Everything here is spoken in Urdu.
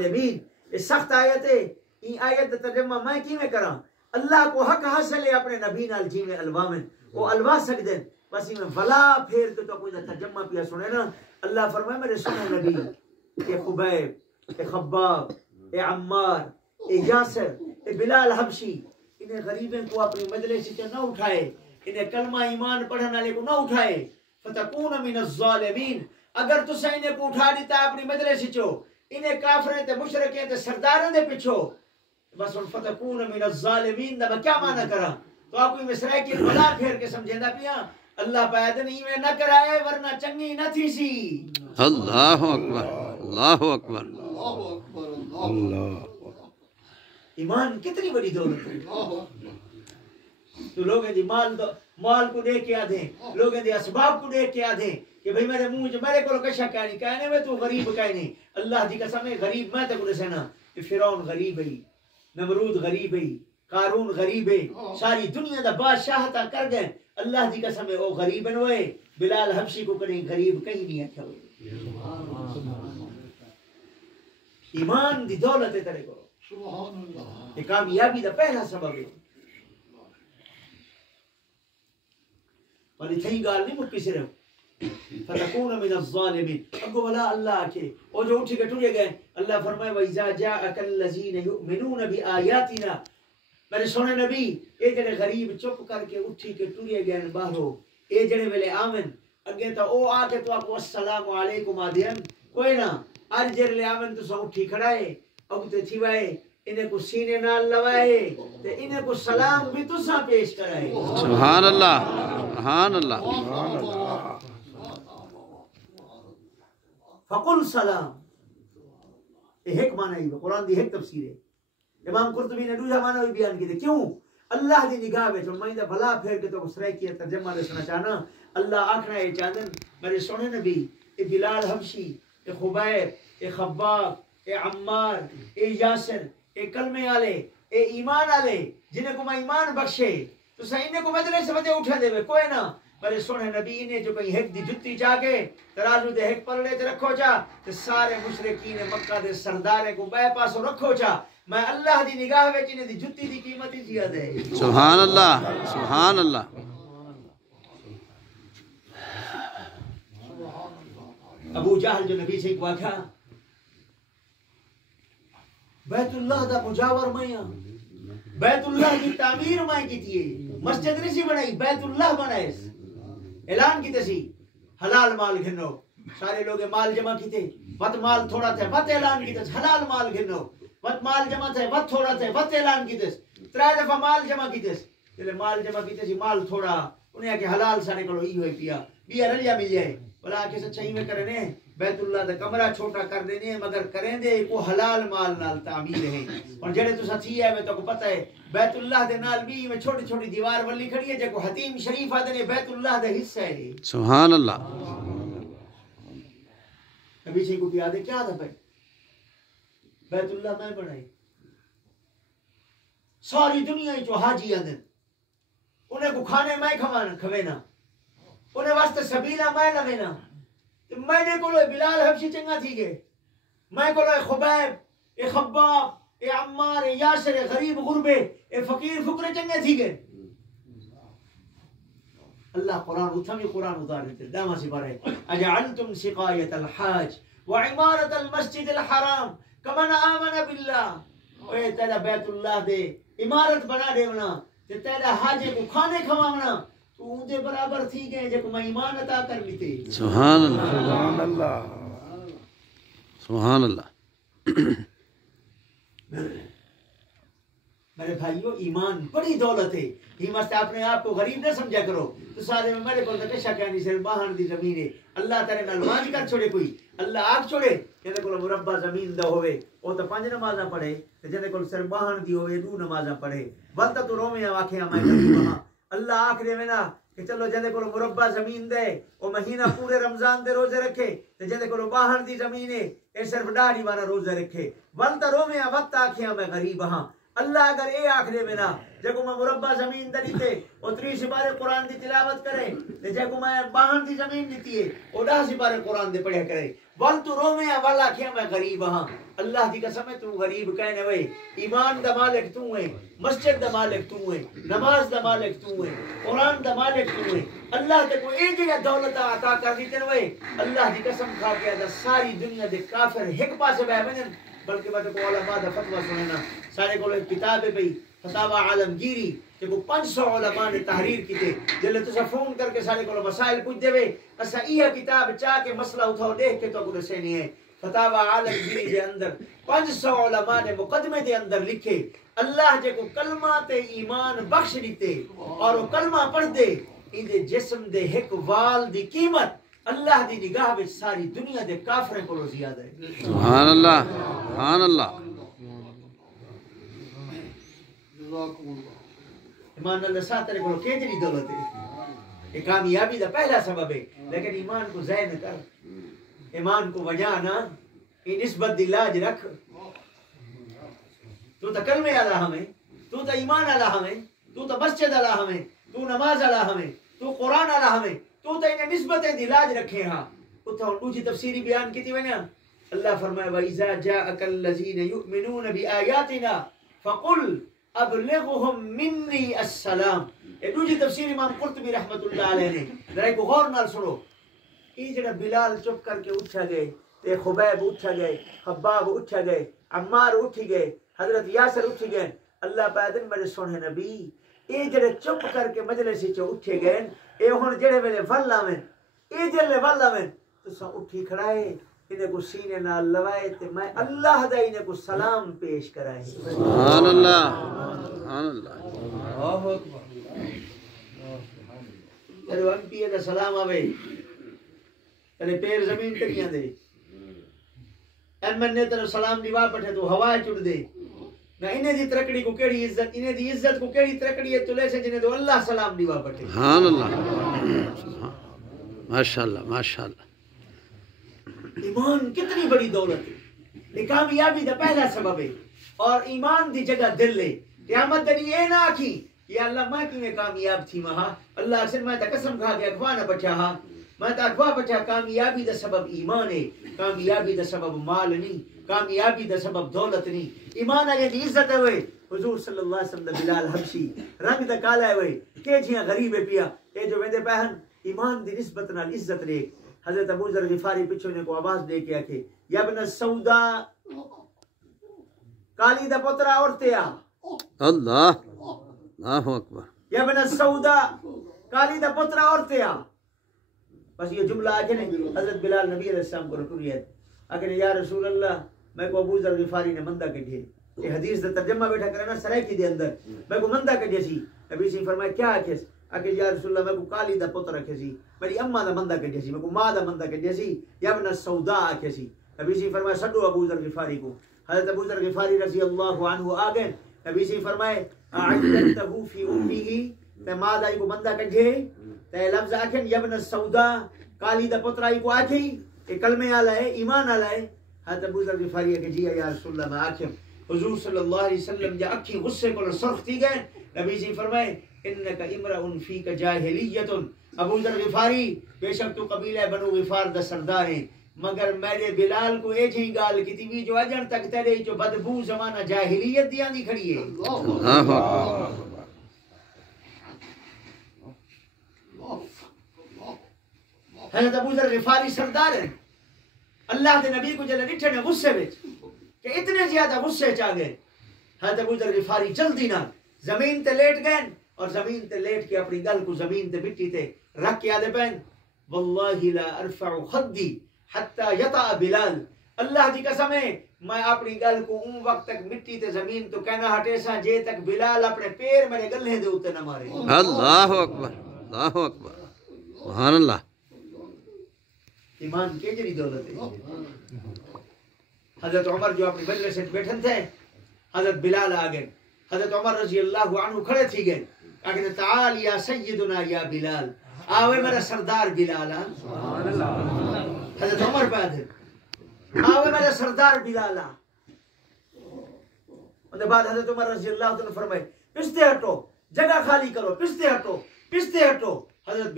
یہ سخت آیت ہے. این آیت دا ترجمہ میں کی میں کراں. اللہ کو حق حاصل ہے اپنے نبی نال جی میں الوا میں وہ الوا سکدے بس میں بلا پھیر کے تو کوئی ترجمہ پیا سنے نا. اللہ فرمائے میرے سنے نبی اے خبیب اے خباب اے عمار اے یاسر اے بلال حبشی انہیں غریبیں کو اپنی مجلس سے نہ اٹھائے, انہیں کلمہ ایمان پڑھنے والے کو نہ اٹھائے. فتکون من الظالمین اگر تو انہیں کو اٹھا دیتا اپنی مجلس سے انہیں کافریں تے مشرکیں تے سرداروں دے پچھو بس ان فتکون من الظالمین دا میں کیا معنی کرا تو آپ کو مصرعی کی بلا پھیر کے سمجھیں دا پیا اللہ پیدن ہی میں نہ کرائے ورنہ چنگی نہ تھی سی. اللہ اکبر اللہ اکبر اللہ. ایمان کتنی بڑی دولت ہے. تو لوگ دی مال کو دیکھ کے آدھیں, لوگ دی اسباب کو دیکھ کے آدھیں کہ بھئی میرے منہ میرے کو کشا کہانی کہنے میں تو غریب کہنے. اللہ دی قسم ہے غریب میں تے کو سنا کہ فرعون غریب ہے, نمرود غریب ہے, قارون غریب ہے, ساری دنیا دا بادشاہتا کر گئے. اللہ دی قسم ہے وہ غریب ہوئے. بلال حبشی کو کہیں غریب کہیں نہیں اچھا ہوئے. ایمان دی دولت ہے ترے کو یہ کامیابی دا پہلا سبب ہے. اور اتنی گال نہیں مکی صرف فتکون من الظالمین اگو بلا اللہ کے وہ جو اٹھی کے ٹوٹے گئے. اللہ فرمائے وَإِذَا جَاءَكَ الَّذِينَ يُؤْمِنُونَ بِآيَاتِنَا میرے سونے نبی اے جڑے غریب چپ کر کے اٹھی کے ٹوٹے گئے باہرو اے جڑے ویلے آمن اگے تا او آ کے تو آپ کو السلام علیکم آدھین کوئی نہ آج جڑے لے آمن تو سو اٹھی کھڑائے اب تے تھی وائے انہیں کو سینے نال لوائے تے انہیں کو سلام بھی تو سا پیش کرائے. سبحان اللہ سبحان اللہ. فقل سلام یہ ایک معنی ہے قرآن دی ایک تفسیر ہے. امام قرطبی نے دوسرا معنی بھی بیان کی تھے کیوں اللہ دی نگاہ میں جو میں بھلا پھیر کے تو سرائی کیا ترجمہ دے سنا چاہنا. اللہ آکھنا ہے چاندن میرے سونے نبی اے بلال حبشی اے خبیب اے خباب اے عمار اے یاسر اے کلمے آلے اے ایمان آلے جنہیں کو میں ایمان بخشے تو سہی انہیں کو مدرے سے وجہ اٹھا دے بے کوئی نہ میرے سونے نبی انہیں جو کہیں ہیک دی جتی چاہ کے ترازو دے ہیک پلڑے تے رکھو چاہ تے سارے مشرقین مکہ دے سردارے کو بے پاسو رکھو چاہ میں اللہ دی نگاہ میں چینے دی جتی دی قیمتی زیادہ ہے. سبحان اللہ سبحان اللہ. ابو جہل جو نبی سے ایک واقعہ بیت اللہ دا مجاور مائیاں بیت اللہ کی تعمیر مائیں کی تھی مسجد نہیں سی بنائی بیت اللہ بنائے اعلان کی تسی حلال مال گھنو سارے لوگ مال جمع کی تھے وقت مال تھوڑا تھے وقت اعلان کی تھی حلال مال گھنو وقت مال جمع تھے وقت تھوڑا تھے وقت اعلان کی تھی 3 دفعہ مال جمع کی تھی مال جمع کی تھی مال تھوڑا انہیں کہ حلال سارے کلو ہی ہوئی پیا بیا رلیا مل جائے بلا کے سچائی میں کرنے بیت اللہ دا کمرہ چھوٹا کر دینے مگر کریں دے کو حلال مال نال تعمیر ہے. اور جڑے تو سچی ہے میں تو کو پتہ ہے بیت اللہ دے نال بھی میں چھوٹی چھوٹی دیوار ولی کھڑی ہے جے کو حتیم شریف آدھے نے بیت اللہ دا حصہ ہے. سبحان اللہ. نبی سے کو بھی آدھے کیا تھا بیت اللہ میں بنائی ساری دنیا جو حاجی آدھے انہیں کو کھانے میں کھوینا انہیں واسطے سبیلہ میں لگینا میں نے کو لوگ بلال حبشی چنگا تھی گئے میں کو لوگ خبیب اے خباب اے عمار اے یاسر اے غریب غربے اے فقیر فقرے چنگے تھی گئے. اللہ قرآن اتھامی قرآن اتار دیتے داما سے پڑھے اجعلتم سقایت الحاج وعمارت المسجد الحرام کمن آمن باللہ اے تیرا بیت اللہ دے عمارت بنا دے بنا تیرا حاجے کو کھانے کھوامنا تو ان دے برابر تھی گئے جب میں ایمان عطا کر لیتے. سبحان اللہ سبحان اللہ سبحان اللہ. میرے بھائیو ایمان بڑی دولت ہے. ہی مستے اپنے آپ کو غریب نہ سمجھا کرو تو سارے میں میرے کو کشا کہانی سے باہر دی زمین ہے اللہ تعالی نال مانج کر چھوڑے کوئی اللہ آگ چھوڑے جنے کو مربع زمین دا ہوئے او تو 5 نمازاں پڑھے جنے کو سر باہر دی ہوئے 2 نمازاں پڑھے بلتا تو رومے آکھے میں غریب ہاں اللہ آخری میں نا کہ چلو جنے کو مربع زمین دے او مہینہ پورے رمضان دے روزے رکھے تے جنے کو باہر دی زمین ہے اے صرف ڈاڑی والا روزے رکھے بلتا رومے وقت آکھے میں غریب ہاں اللہ اگر اے آخرے میں نہ جگو میں مربع زمین دلیتے اور 3 سپارے قرآن دی تلاوت کرے جگو میں باہن دی زمین دیتی ہے اور 10 سپارے قرآن دے پڑھے کرے ول تو رو میں والا کیا میں غریب ہاں اللہ دی قسم ہے تو غریب کہنے وے ایمان دا مالک تو ہے مسجد دا مالک تو ہے نماز دا مالک تو ہے قرآن دا مالک تو ہے اللہ تے کوئی ایک جگہ دولت عطا کر دیتے وے اللہ دی قسم کھا کے دا ساری دنیا دے کافر ایک پاسے بہ بنن بلکہ میں کو علماء دا فتویٰ سننا سارے کو ایک کتاب ہے بھئی فتاوی عالمگیری کہ وہ 500 علماء نے تحریر کی تھے جلے تسا فون کر کے سارے کو مسائل پوچھ دے وے اسا یہ کتاب چاہ کے مسئلہ اٹھاؤ دیکھ کے تو کو سے نہیں ہے فتاوی عالمگیری دے اندر 500 علماء نے مقدمے دے اندر لکھے اللہ جے کو کلمہ تے ایمان بخش دیتے اور وہ کلمہ پڑھ دے ان دے جسم دے ایک وال دی قیمت اللہ دی نگاہ وچ ساری دنیا دے کافریں کو زیادہ ہے سبحان اللہ سبحان اللہ ایمان اللہ ساتھ کو کیجری دولت ہے یہ کامیابی دا پہلا سبب ہے لیکن ایمان کو ضائع نہ کر ایمان کو وجہ نہ یہ نسبت دی لاج رکھ تو کلمے والا ہمیں تو ایمان والا ہمیں تو مسجد والا ہمیں تو نماز والا ہمیں تو قرآن والا ہمیں تو انہیں نسبتیں دی لاج رکھے ہاں اتھا انہوں جی تفسیری بیان کی تھی وینا اللہ فرمائے وَإِذَا جَاءَكَ الَّذِينَ يُؤْمِنُونَ بِآيَاتِنَا فَقُلْ ابلغهم منی السلام یہ دوسری تفسیر امام قرطبی رحمت اللہ علیہ نے ذرا کو غور نال سنو یہ جڑا بلال چپ کر کے اٹھا گئے تے خبیب اٹھا گئے خباب اٹھا گئے عمار اٹھی گئے حضرت یاسر اٹھ گئے اللہ پاک میرے سونے نبی یہ جڑے چپ کر کے مجلس وچ اٹھے گئے اے ہن جڑے ویلے ول آویں اے جڑے ول آویں تساں اٹھی کھڑائے انہیں کو سینے نال لوائے تے میں اللہ دا انہیں کو سلام پیش کرائے سبحان اللہ سبحان اللہ اللہ اکبر جدو ایم پی اے دا سلام آوے تیرے پیر زمین تکیاں دے ایم این اے تیرے سلام دیوا پٹھے تو ہوا چڑ دے نہ انہیں دی ترکڑی کو کیڑی عزت انہیں دی عزت کو کیڑی ترکڑی ہے تلے سے جنہیں تو اللہ سلام دیوا پٹھے سبحان اللہ ماشاءاللہ ماشاءاللہ ایمان کتنی بڑی دولت ہے یہ کامیابی دا پہلا سبب ہے اور ایمان دی جگہ دل لے قیامت دن یہ نہ آکھی یا اللہ میں کیوں کامیاب تھی مہا اللہ اکثر میں تا قسم کھا کے اخوا نہ بچا ہاں میں تا اخوا بچا کامیابی دا سبب ایمان ہے کامیابی دا سبب مال نہیں کامیابی دا سبب دولت نہیں ایمان آگے دی عزت ہے ہوئے حضور صلی اللہ علیہ وسلم دا بلال حبشی رنگ دا کالا ہے ہوئے کہ جیاں غریب ہے پیا اے جو ویندے پہن ایمان دی نسبت نال عزت لے حضرت ابو ذر غفاری پچھو نے کو آواز دے کے آکے یا ابن السودا کالی دا پترا اورتے آ اللہ اللہ اکبر یا ابن السودا کالی دا پترا اورتے آ بس یہ جملہ آکے نے حضرت بلال نبی علیہ السلام کو رکھو رہی ہے آکے نے یا رسول اللہ میں کو ابو ذر غفاری نے مندہ کٹھے یہ حدیث دا ترجمہ بیٹھا کرنا سرائکی دے اندر میں کو مندہ کٹھے سی نبی سے فرمایا کیا آکے آکے یا رسول اللہ میں کو کالی دا پتر رکھے سی میری اماں دا مندہ کٹھے سی میں کو ماں دا مندہ کٹھے سی یا ابن السودا آکے سی نبی سے فرمایا سڈو ابو ذر غفاری کو حضرت ابو ذر غفاری رضی اللہ عنہ آگئے نبی سے فرمائے اعجلتہو فی امہی تے ماں دائی کو مندہ کٹھے تے لفظ آکھیں یا ابن السودا کالی دا پتر آئی کو آکھیں کہ کلمے آلہ ہے ایمان آلہ ہے حضرت ابو ذر غفاری کہ جی یا رسول اللہ میں آکھیں حضور صلی اللہ علیہ وسلم جا اکھی غصے کو سرخ تھی گئے نبی سے فرمائے انکا امرأن فیک جاہلیت ابو ذر غفاری بے شک تو قبیلہ بنو غفار دا سردار ہیں مگر میرے بلال کو ایک ہی گال کی تھی جو اجن تک تیرے جو بدبو زمانہ جاہلیت دیا دی کھڑی ہے حضرت ابو ذر غفاری سردار ہیں اللہ دے نبی کو جلے نٹھے نے غصے بچ کہ اتنے زیادہ غصے چاہ گئے حضرت ابو ذر غفاری جلدی نہ زمین تے لیٹ گئے اور زمین تے لیٹ کے اپنی گل کو زمین تے مٹی تے رکھ کے آدھے پہن واللہ لا ارفع خدی حتی یطع بلال اللہ دی قسم ہے میں اپنی گل کو اون وقت تک مٹی تے زمین تو کہنا ہٹے سا جے تک بلال اپنے پیر میرے گلے دے اوتے نہ مارے اللہ اکبر اللہ اکبر سبحان اللہ ایمان کے جری دولت ہے حضرت عمر جو اپنی مجلس سے بیٹھن تھے حضرت بلال آگئے حضرت عمر رضی اللہ عنہ کھڑے تھی گئے کہ تعال یا سیدنا یا بلال آوے میرا سردار بلال حضرت عمر پہ آدھے آوے میرا سردار بلال ان کے بعد حضرت عمر رضی اللہ عنہ نے فرمائے پستے ہٹو، جگہ خالی کرو، پستے ہٹو، پستے ہٹو. حضرت